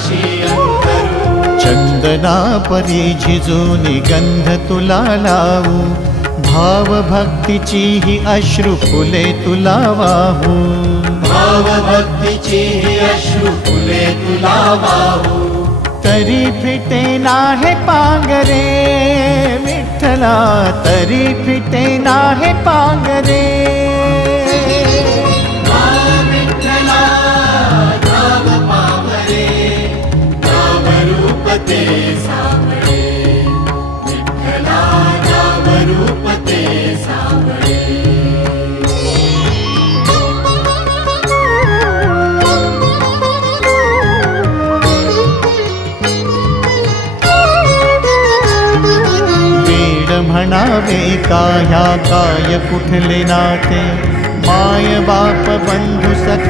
पाशी अंतरू। चंदना परी झिजूनी गंध तुला लावू, भाव भक्तीची ही अश्रु फुले तुला वाहू। भाव भक्तीची ही अश्रु फुले तुला वाहू। तरी फिटे नाहे पांगरे विठ्ठला, तरी फिटे नाहे पांगरे। विठ्ठला नाम पावरे, नाम रूप ते सावळे। विठ्ठला नाम रूप ते सावळे। म्हणावे काय काय कुठले नाते, माय बाप बंधू सखा